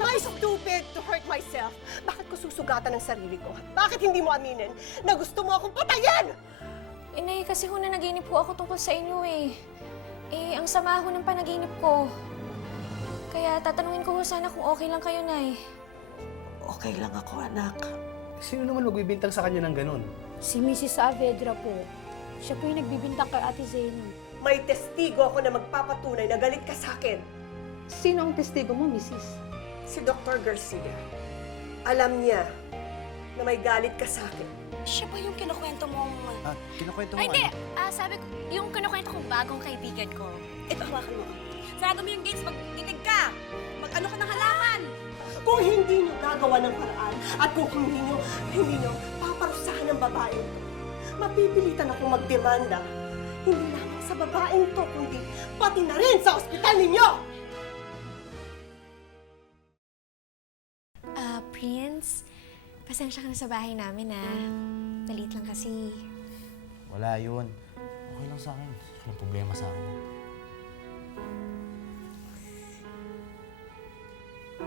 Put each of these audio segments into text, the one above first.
Am I stupid to hurt myself? Bakit ko susugatan ang sarili ko? Bakit hindi mo aminin na gusto mo akong patayin? Inay, kasi ho na naginip po ako tungkol sa inyo eh. Ang sama ho ng panaginip ko. Kaya tatanungin ko ho sana kung okay lang kayo, Nay. Okay lang ako, anak. Sino naman magbibintang sa kanya ng ganun? Si Mrs. Saavedra po. Siya po yung nagbibintang kay Ate Zeni. May testigo ako na magpapatunay na galit ka sa akin. Sino ang testigo mo, Mrs.? Si Dr. Garcia. Alam niya na may galit ka sa akin. Siya ba yung kinukwento mong... Kinukwento mo Ay, hindi! Sabi ko, yung kinukwento kong bagong kaibigan ko. Ito, hawakan mo. Sarado mo yung gates, magdinig ka! Mag-ano ka ng halaman! Kung hindi niyo gagawa ng paraan at kung hindi niyo paparusahan ng babaeng to, mapipilitan ako magdemanda. Hindi lamang sa babaeng to, kundi pati na rin sa ospital ninyo! Prince, pasensya ka na sa bahay namin Nalit lang kasi. Wala yun. Okay lang sa akin. Walang problema sa akin.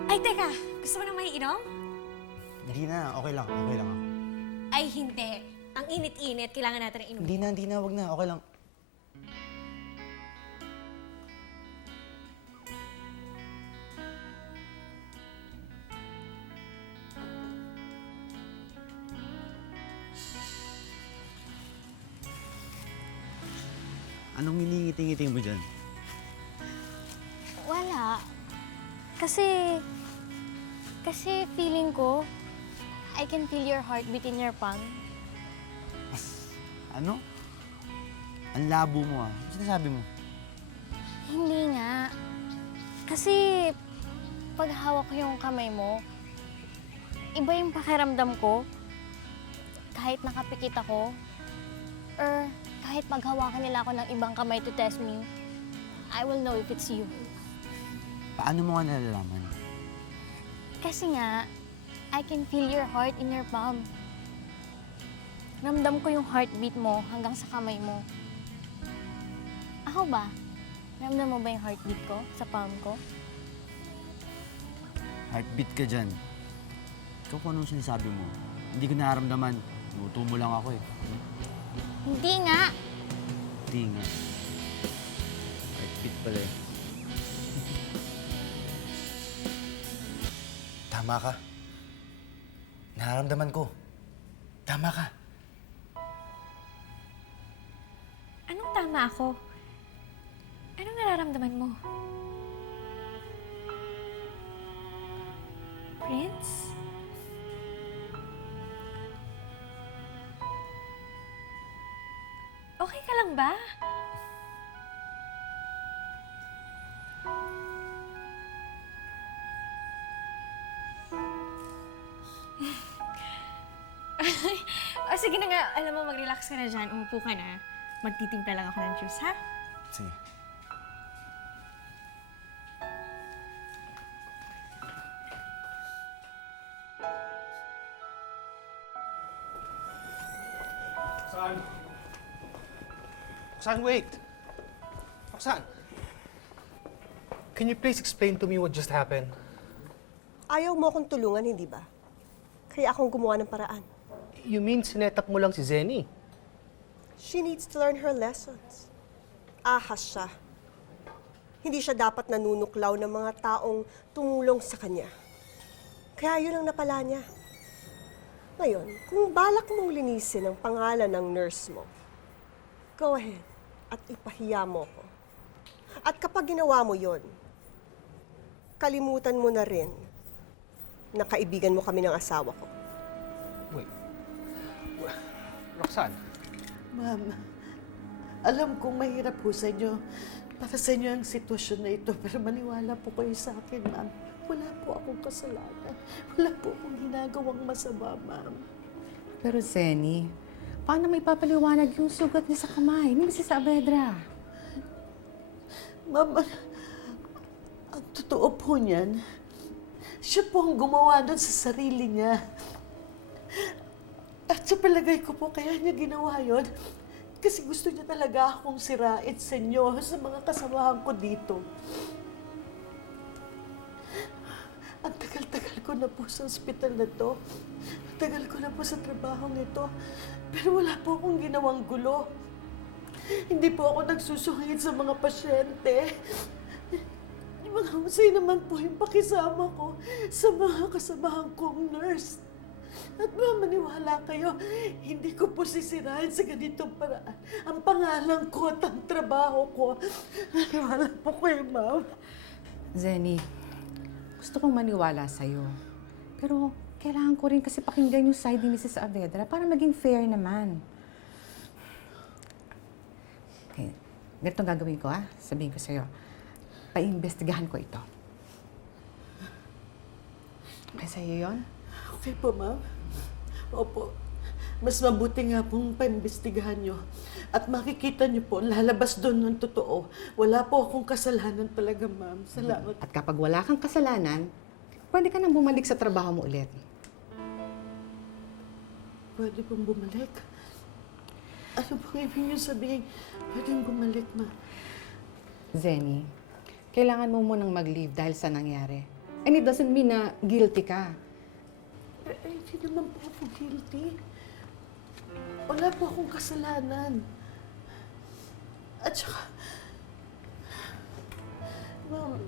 Ay, teka! Gusto mo na may inom? Hindi na. Okay lang. Okay lang ako. Ay, hindi. Ang init-init. Kailangan natin ng inom. Hindi na. Wag na. Okay lang. Anong hinihingiti-ngiti mo dyan? Wala. Kasi feeling ko, I can feel your heartbeat in your palm. Ano? Ang labo mo Ano sinasabi mo? Hindi nga. Kasi pag hawak ko yung kamay mo, iba yung pakiramdam ko. Kahit nakapikit ako, or kahit maghawakan nila ako ng ibang kamay to test me, I will know if it's you. Paano mo nga nalalaman? Kasi nga, I can feel your heart in your palm. Ramdam ko yung heartbeat mo hanggang sa kamay mo. Ako ba? Ramdam mo ba yung heartbeat ko sa palm ko? Heartbeat ka dyan. Ikaw kung anong sinasabi mo. Hindi ko nararamdaman. Luto mo lang ako eh. Hindi nga! Hindi nga. Heartbeat pala eh. Tama ka. Nararamdaman ko. Tama ka. Anong tama ako? Anong nararamdaman mo? Prince? Okay ka lang ba? Sige na nga, alam mo, mag-relax ka na dyan. Umupo ka na. Magtitimpla lang ako ng juice, ha? Sige. Roxanne, wait! Roxanne! Can you please explain to me what just happened? Ayaw mo akong tulungan, hindi ba? Kaya akong gumawa ng paraan. You mean sinetap mo lang si Zeni? She needs to learn her lessons. Ahas siya. Hindi siya dapat nanunuklaw ng mga taong tumulong sa kanya. Kaya yun ang napala niya. Ngayon, kung balak mong linisin ang pangalan ng nurse mo, go ahead at ipahiya mo ko. At kapag ginawa mo yon, kalimutan mo na rin na kaibigan mo kami ng asawa ko. Wait. Roxanne, Ma'am, alam kong mahirap po sa inyo. Para sa inyo ang sitwasyon na ito, pero maniwala po kayo sa akin, ma'am. Wala po akong kasalanan. Wala po akong ginagawang masama, ma'am. Pero Zeni, paano may papaliwanag yung sugat niya sa kamay ni Mrs. Saavedra? Ma'am, ang totoo po niyan, siya po ang gumawa doon sa sarili niya. At sa palagay ko po, kaya niya ginawa yun, kasi gusto niya talaga akong sirain sa inyo, sa mga kasamahan ko dito. Ang tagal ko na po sa ospital na to. Tagal ko na po sa trabahong ito. Pero wala po akong ginawang gulo. Hindi po ako nagsusungit sa mga pasyente. Yung mga husay naman po yung pakisama ko sa mga kasamahan kong nurse. At maniwala kayo, hindi ko po sisirahin sa ganitong paraan ang pangalan ko at ang trabaho ko. Maniwala po kayo, ma'am. Zenny, gusto kong maniwala sa'yo. Pero kailangan ko rin kasi pakinggan yung side ni Mrs. Saavedra para maging fair naman. Okay, ganito ang gagawin ko, ha? Sabihin ko sa'yo. Paimbestigahan ko ito. Okay sa'yo yun? Okay po, ma'am. Opo. Mas mabuti nga pong paimbestigahan nyo. At makikita nyo po, lalabas doon ng totoo. Wala po akong kasalanan talaga, ma'am. Salamat. At kapag wala kang kasalanan, pwede ka nang bumalik sa trabaho mo ulit. Pwede pong bumalik. Ano pong ibig nyo sabihin? Pwedeng bumalik, ma'am. Zenny, kailangan mo munang mag-leave dahil sa nangyari. And it doesn't mean na guilty ka. Hindi naman po ako guilty. Wala po akong kasalanan. At saka, ma'am,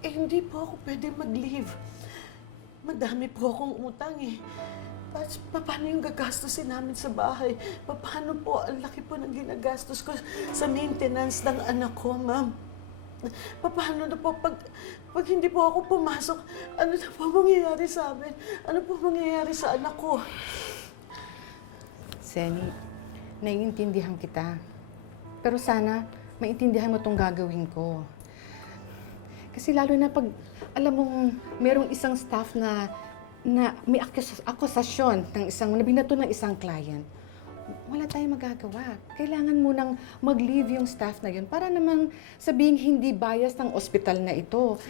hindi po ako pwede mag-leave. Madami po akong utang eh. At paano yung gagastusin namin sa bahay? Paano po, ang laki po ng ginagastos ko sa maintenance ng anak ko, ma'am. Paano na po pag hindi po ako pumasok, ano na po mangyayari sa amin? Ano po mangyayari sa anak ko? Zenny, naiintindihan kita. Pero sana, maintindihan mo itong gagawin ko. Kasi lalo na pag, alam mong, merong isang staff na may akusasyon ng nabinato ng isang client, wala tayong magagawa. Kailangan mo nang mag-leave yung staff na yun para naman sabihin hindi bias ng ospital na ito.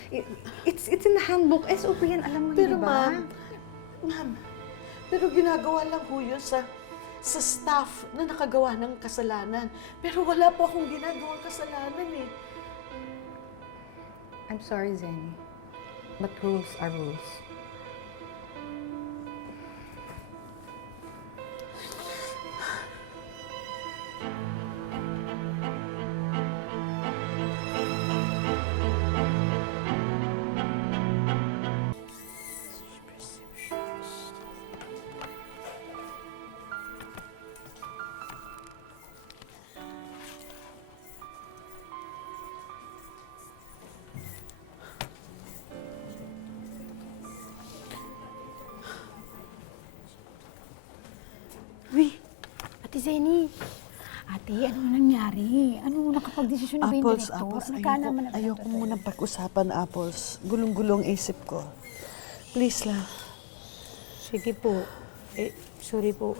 It's in the handbook. SOP yan, alam mo Pero yun, di ba? ma'am, pero ginagawa lang po yun sa staff na nakagawa ng kasalanan. Pero wala po akong ginagawang kasalanan eh. I'm sorry, Zenny. But rules are rules. Uy, Ate Zenny. Ate, ano nangyari? Ano nakapag-desisyon na ba yung direktor? Ayoko munang pag-usapan, Apples. Gulong-gulong isip ko. Please lang. Sige po. Sorry po.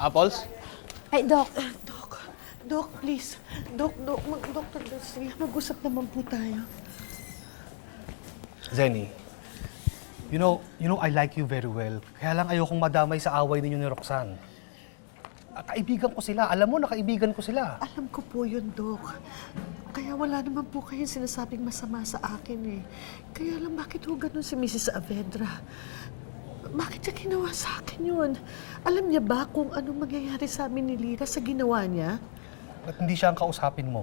Apples? Ay, Doc. Doc, please. Doc, Dr. Leslie, mag-usap naman po tayo. Zenny, you know I like you very well. Kaya lang ayokong madamay sa away ninyo ni Roxanne. Kaibigan ko sila. Alam mo na kaibigan ko sila. Alam ko po yun, Doc. Kaya wala naman po kayong sinasabing masama sa akin eh. Kaya lang, bakit ho ganun si Mrs. Saavedra? Bakit niya ginawa sa akin yun? Alam niya ba kung anong mangyayari sa amin ni Lira sa ginawa niya? Ba't hindi siya ang kausapin mo?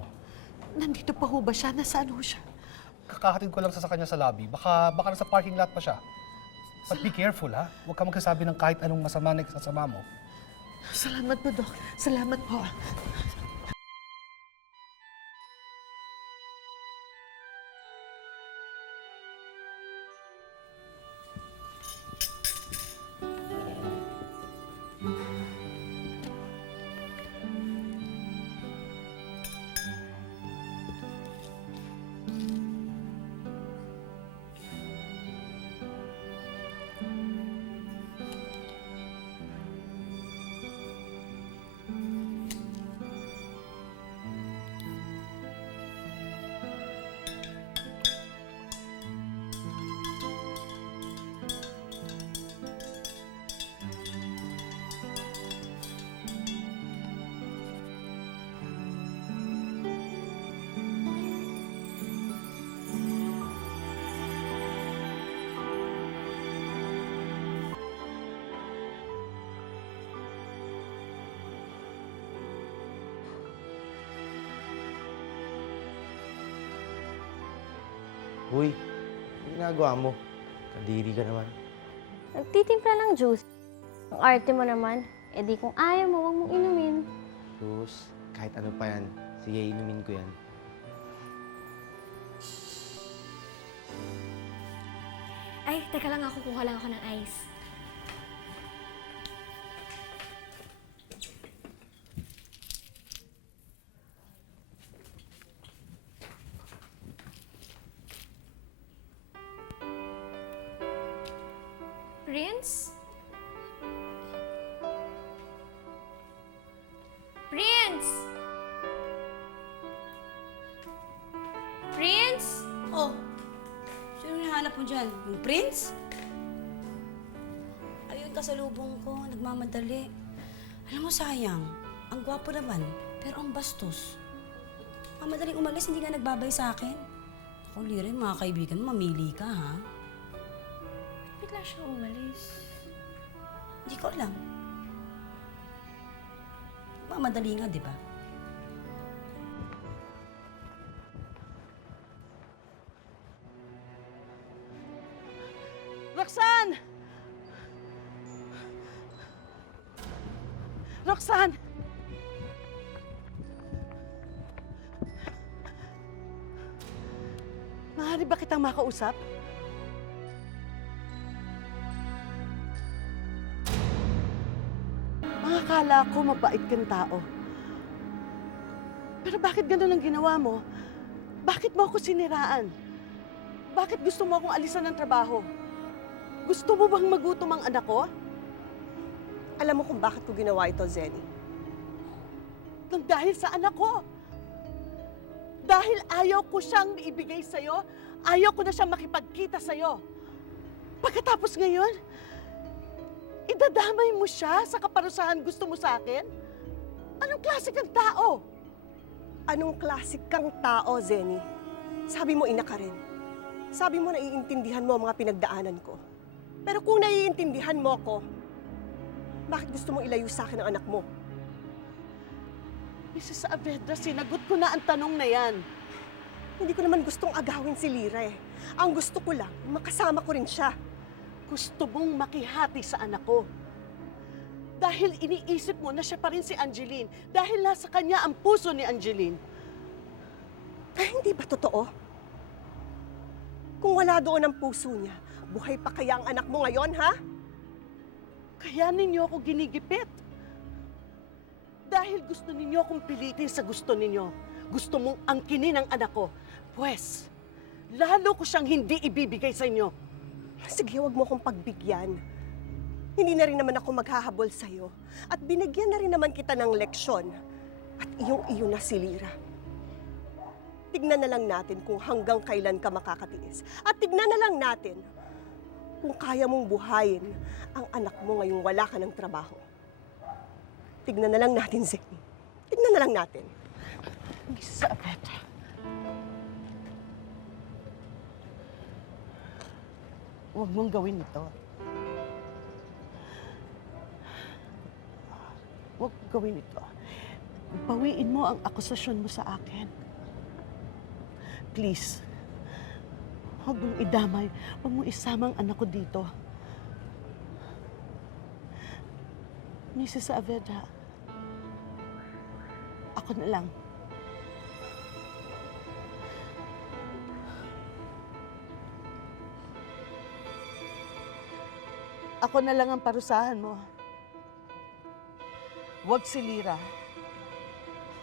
Nandito pa ho ba siya? Nasaan ho siya? Kakahatid ko lang sa kanya sa lobby. Baka nasa parking lot pa siya. But be careful, ha? Huwag ka magsasabi ng kahit anong masama na ikasasama mo. Salamat po, Doc. Salamat po. Hoy, ano ginagawa mo? Kadiri ka naman. Nagtitimpla ng juice. Ang arte mo naman. E di kung ayaw mo, huwag mong inumin. Sus, kahit ano pa yan. Sige, inumin ko yan. Ay, teka lang ako. Kuha lang ako ng ice. Prince? Prince! Prince? Oh, sino hinahanap mo dyan? Yung prince? Ayun, kasalubong ko, nagmamadali. Alam mo, sayang. Ang gwapo naman, pero ang bastos. Madaling umalis, hindi nga nagbabay sa akin. Ako, Liren, mga kaibigan mo, mamili ka, ha? Bigla siya umalis. Hindi ko alam. Mamadali nga, di ba? Roxanne! Roxanne! Maaari ba kitang makausap? Akala ko mabait kang tao. Pero bakit ganun ang ginawa mo? Bakit mo ako siniraan? Bakit gusto mo akong alisan ng trabaho? Gusto mo bang magutom ang anak ko? Alam mo kung bakit ko ginawa ito, Zenny? Nang dahil sa anak ko. Dahil ayaw ko siyang ibigay sa'yo, ayaw ko na siyang makipagkita sa'yo. Pagkatapos ngayon, idadamay mo siya sa kaparusahan gusto mo sa akin? Anong klase kang tao? Anong klasik kang tao, Zenny? Sabi mo, ina ka rin. Sabi mo, naiintindihan mo ang mga pinagdaanan ko. Pero kung naiintindihan mo ko, bakit gusto mong ilayo sa akin ang anak mo? Mrs. Saavedra, sinagot ko na ang tanong na yan. Hindi ko naman gustong agawin si Lira eh. Ang gusto ko lang, makasama ko rin siya. Gusto mong makihati sa anak ko. Dahil iniisip mo na siya pa rin si Angeline. Dahil nasa kanya ang puso ni Angeline. Ay, hindi ba totoo? Kung wala doon ang puso niya, buhay pa kaya ang anak mo ngayon, ha? Kaya ninyo ako ginigipit. Dahil gusto ninyo akong pilitin sa gusto ninyo. Gusto mong angkinin ang anak ko. Pwes, lalo ko siyang hindi ibibigay sa inyo. Sige, huwag mo akong pagbigyan. Hindi na rin naman ako maghahabol sa'yo. At binigyan na rin naman kita ng leksyon. At iyong-iyo na si Lira. Tignan na lang natin kung hanggang kailan ka makakatiis. At tignan na lang natin kung kaya mong buhayin ang anak mo ngayong wala ka ng trabaho. Tignan na lang natin, Zenny. Tignan na lang natin. Mrs. Saavedra. Huwag mong gawin ito. Huwag mong gawin ito. Bawiin mo ang akusasyon mo sa akin. Please. Huwag mong idamay. Huwag mong isamang anak ko dito. Mrs. Saavedra, ako na lang. Ako na lang ang parusahan mo. Huwag si Lira.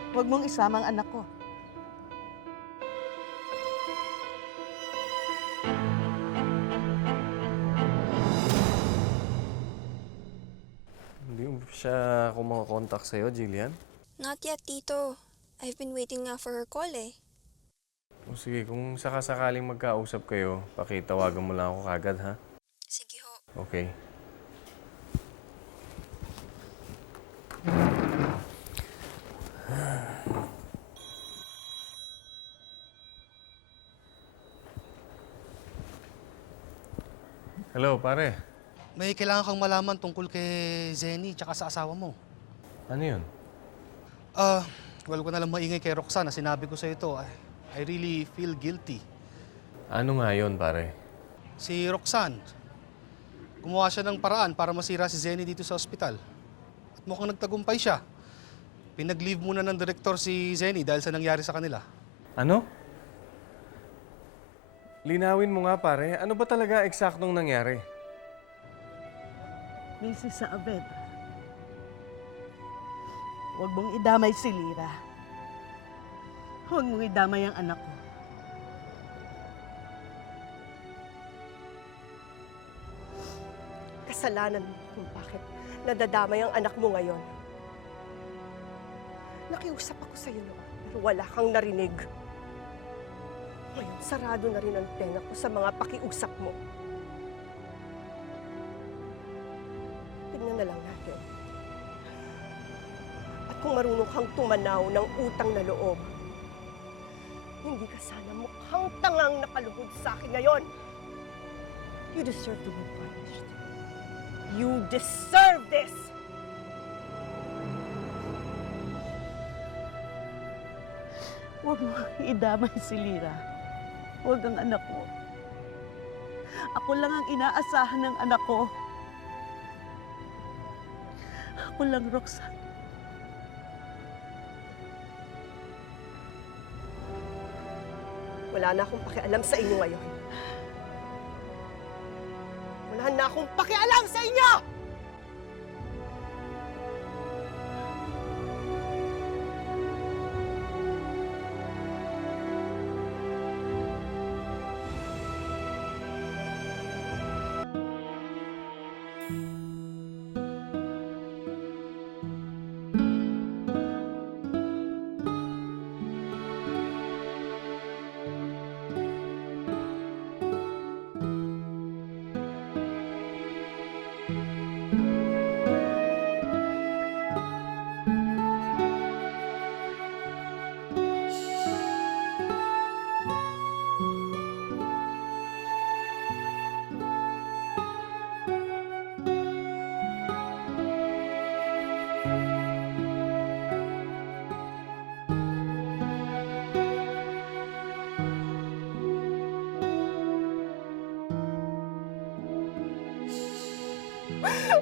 Huwag mong isamang anak ko. Hindi mo siya kumakakontak sa'yo, Jillian? Not yet, Tito. I've been waiting nga for her call eh. O sige, kung sakasakaling magkausap kayo, pakitawagan mo lang ako kagad, ha? Sige ho. Okay. Hello, pare. May kailangan kang malaman tungkol kay Zenny tsaka sa asawa mo. Ano yun? Well, ko na lang maingay kay Roxanne na sinabi ko sa ito. I really feel guilty. Ano nga yun, pare? Si Roxanne. Gumawa siya ng paraan para masira si Zenny dito sa ospital. At mukhang nagtagumpay siya. Pinag-leave muna ng direktor si Zenny dahil sa nangyari sa kanila. Ano? Linawin mo nga, pare. Ano ba talaga eksaktong nangyari? Mrs. Abed, huwag mong idamay si Lira. Huwag mong idamay ang anak ko. Kasalanan mo kung bakit nadadamay ang anak mo ngayon. Nakiusap ako sa'yo noon, pero wala kang narinig. Ngayon, sarado na rin ang tenga ko sa mga pakiusap mo. Tignan na lang natin. At kung marunong kang tumanaw ng utang na loob, hindi ka sana mukhang tangang nakaluhod sa akin ngayon. You deserve to be punished. You deserve this! Huwag mong idamay si Lira. Huwag ang anak mo. Ako lang ang inaasahan ng anak ko. Ako lang, Roxanne. Wala na akong pakialam sa inyo ngayon. Wala na akong pakialam sa inyo!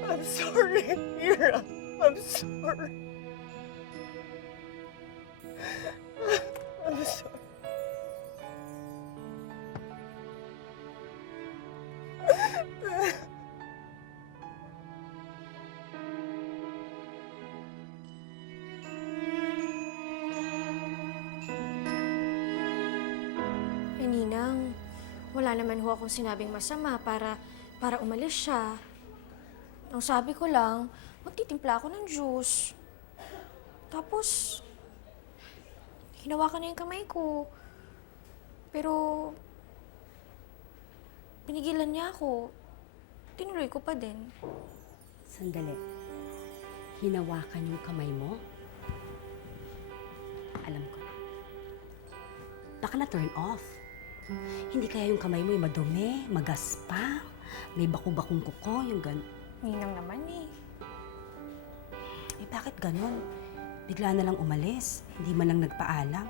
I'm sorry, Ira. I'm sorry. I'm sorry. Ay, Ninang, wala naman ho akong sinabing masama para umalis siya. Ang sabi ko lang, magtitimpla ako ng juice. Tapos, hinawakan na yung kamay ko. Pero, pinigilan niya ako. Tinuloy ko pa din. Sandali. Hinawakan yung kamay mo? Alam ko na. Baka na-turn off. Hindi kaya yung kamay mo ay madumi, magaspa, may baku-bakong kuko, yung Ninang naman eh. Eh, bakit ganon? Bigla na lang umalis. Hindi man lang nagpaalam.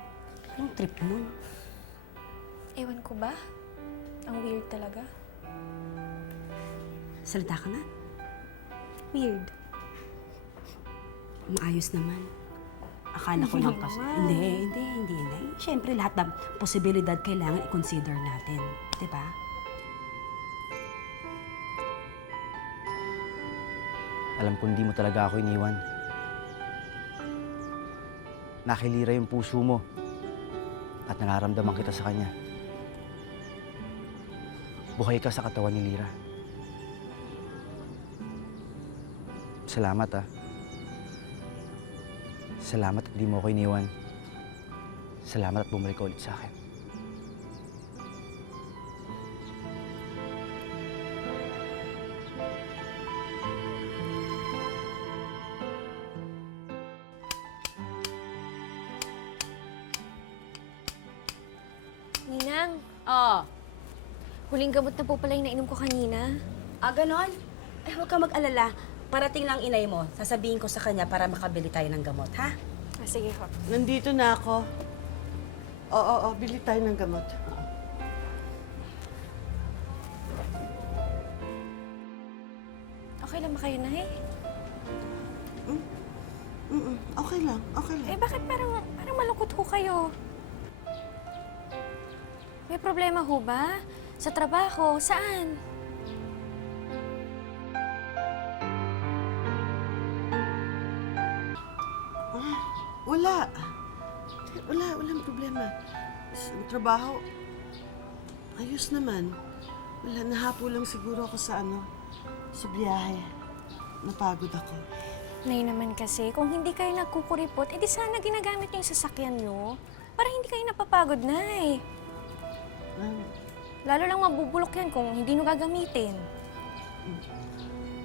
Anong trip nun? Ewan ko ba? Ang weird talaga. Salita ka na? Weird. Maayos naman. Akala ko lang kasi. Hindi. Siyempre, lahat ng posibilidad kailangan i-consider natin. Diba? Alam ko hindi mo talaga ako iniwan. Nakilira yung puso mo at nararamdaman kita sa kanya. Buhay ka sa katawan ni Lira. Salamat, ah. Salamat at di mo ako iniwan. Salamat at bumalik ka ulit sa akin. Ninang, Oo. huling gamot na po pala yung nainom ko kanina. Ganon? Eh, huwag ka mag-alala. Parating lang inay mo. Sasabihin ko sa kanya para makabili tayo ng gamot, ha? Sige ho. Nandito na ako. Oo, bili tayo ng gamot. Okay lang ba kayo, Nay? Okay lang, okay lang. Eh, bakit parang malungkot ho kayo? May problema ho ba? Sa trabaho? Saan? Wala. Walang problema. Sa trabaho, ayos naman. Wala, nahapo lang siguro ako sa sa biyahe. Napagod ako. Nay naman kasi, kung hindi kayo nagkukuripot, edi sana ginagamit niyo yung sasakyan niyo para hindi kayo napapagod, Nay. Lalo lang mabubulok yan kung hindi nyo gagamitin.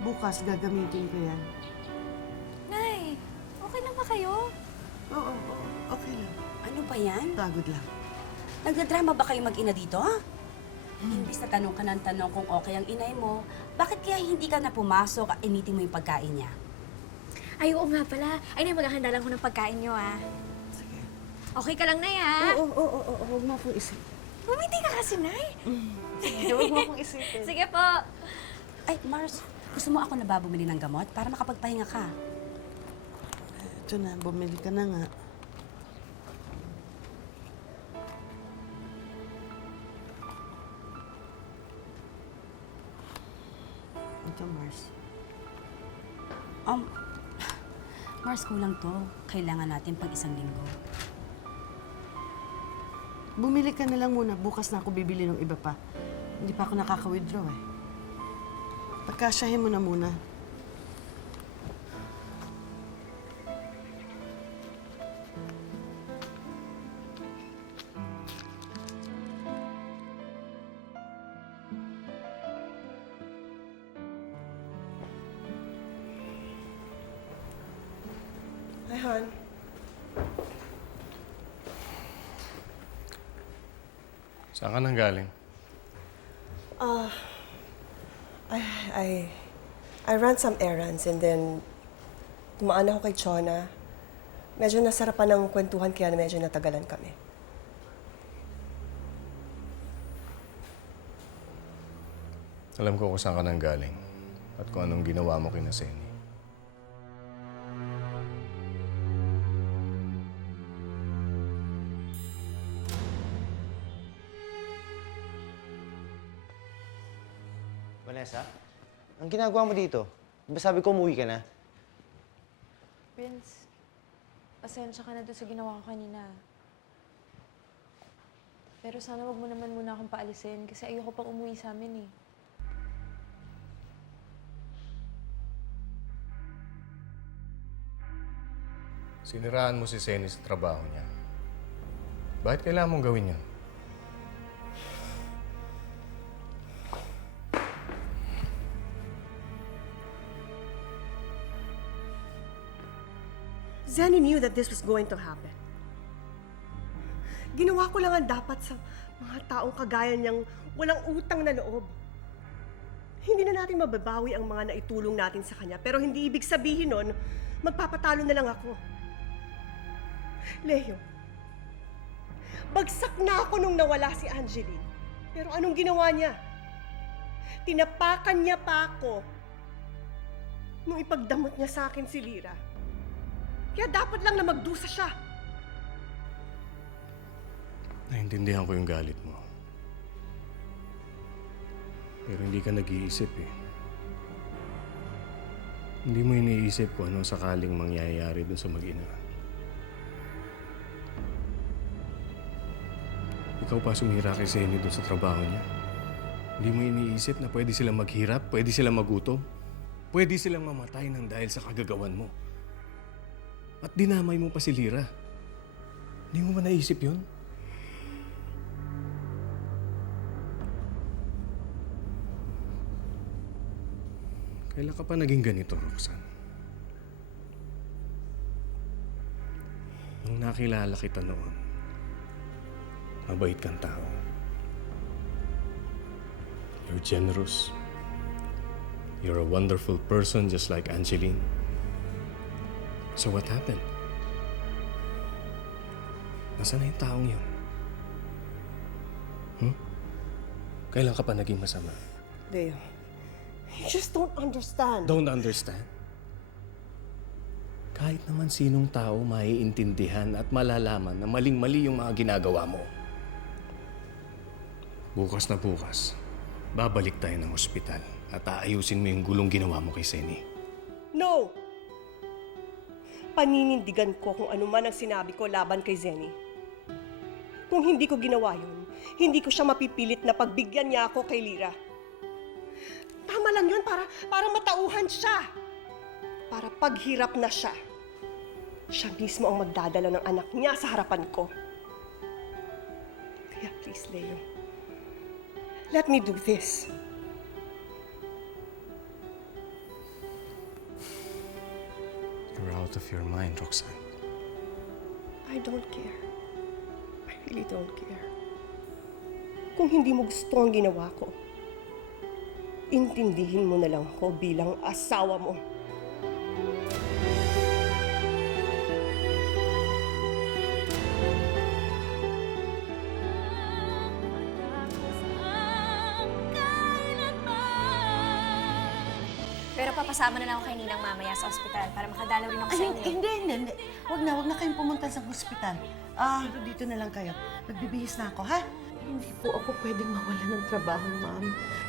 Bukas gagamitin ko yan. Nay, okay lang ba kayo? Oo, okay lang. Ano ba yan? Pagod lang. Nagdadrama ba kayo mag-ina dito, ha? Imbis na tanong ka ng tanong kung okay ang inay mo, bakit kaya hindi ka na pumasok at initin mo yung pagkain niya? Ay, oo nga pala. Ay, Nay, maghahanda lang ko ng pagkain nyo, ah. Sige. Okay ka lang, Nay, ah. Oo, huwag mo akong isip. Bumiti ka kasi, Nay. Sige, huwag mo akong isipin. Sige po. Ay, Mars, gusto mo ako na ba bumili ng gamot para makapagpahinga ka? Ito na, bumili ka na nga. Ito, Mars. Mars, kulang to. Kailangan natin pag 1 linggo. Bumili ka na lang muna. Bukas na ako bibili ng iba pa. Hindi pa ako nakaka-withdraw eh. Pagkasyahin mo na muna. Hi, hon. Saan ka nang galing? I ran some errands and then tumaan ako kay Chona. Medyo nasarapan ng kwentuhan kaya medyo natagalan kami. Alam ko kung saan ka nang galing at kung anong ginawa mo kina Zeni. Vanessa, ang ginagawa mo dito? Di ba sabi ko umuwi ka na? Vince, pasensya ka na doon sa ginawa ko kanina. Pero sana wag mo naman muna akong paalisin kasi ayoko pang umuwi sa amin eh. Siniraan mo si Zeni sa trabaho niya. Bakit kailangan mong gawin yun? Zenny knew that this was going to happen. Ginawa ko lang ang dapat sa mga taong kagaya niyang walang utang na loob. Hindi na natin mababawi ang mga naitulong natin sa kanya, pero hindi ibig sabihin nun, magpapatalo na lang ako. Leo, bagsak na ako nung nawala si Angeline. Pero anong ginawa niya? Tinapakan niya pa ako nung ipagdamot niya sa akin si Lyra. Kaya dapat lang na magdusa siya. Naintindihan ko yung galit mo. Pero hindi ka nag-iisip eh. Hindi mo iniisip kung anong sakaling mangyayari dun sa mag-ina. Ikaw pa sumira kay Zeni dun sa trabaho niya. Hindi mo iniisip na pwede silang maghirap, pwede silang magutom, pwede silang mamatay ng dahil sa kagagawan mo. At dinamay mo pa si Lyra. Hindi mo ba naisip yun? Kailan ka pa naging ganito, Roxanne? Nung nakilala kita noon, mabait kang tao. You're generous. You're a wonderful person just like Angeline. So what happened? Nasaan na yung taong yun? Kailan ka pa naging masama? Leo, You just don't understand. Don't understand? Kahit naman sinong tao maiintindihan at malalaman na maling-mali yung mga ginagawa mo. Bukas na bukas, babalik tayo ng ospital at aayusin mo yung gulong ginawa mo kay Zeni. No! Paninindigan ko kung ano man ang sinabi ko laban kay Zeni. Kung hindi ko ginawa yun, hindi ko siya mapipilit na pagbigyan niya ako kay Lyra. Tama lang yun para matauhan siya. Para paghirap na siya. Siya mismo ang magdadala ng anak niya sa harapan ko. Kaya please, Leo, let me do this. You're out of your mind, Roxanne. I don't care. I really don't care. Kung hindi mo gusto ang ginawa ko, intindihin mo na lang ako bilang asawa mo. Pero papasama na lang ako kay Ninang mamaya sa ospital para makadalaw rin ako sa inyo. Hindi. Huwag na kayong pumunta sa ospital. Dito na lang kayo. Magbibihis na ako, ha? Hindi po ako pwedeng mawala ng trabaho, ma'am.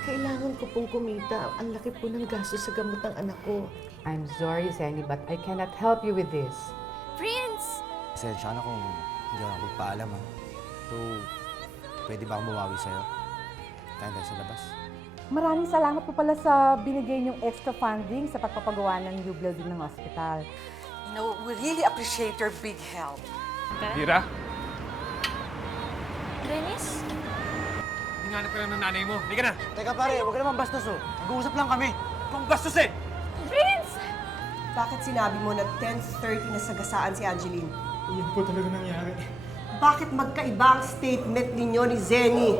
Kailangan ko pong kumita. Ang laki po ng gasto sa gamot ng anak ko. I'm sorry, Zeni, but I cannot help you with this. Prince! Pasensya na kung hindi ako magpaalam ha. So, pwede ba akong bumawi sa'yo? Kaya tayo sa labas. Maraming salamat po pala sa binigay niyong extra funding sa pagpapagawa ng new building ng hospital. You know, we really appreciate your big help. Lyra, Dennis? hinanap ka lang ng nanay mo. Hindi ka na. Teka pare, huwag ka naman bastos oh. Nag-uusap lang kami. Kung bastusin! Bakit sinabi mo na 10:30 na sagasaan si Angeline? Iyan po talaga nangyari. Bakit magkaiba ang statement ninyo ni Zeni?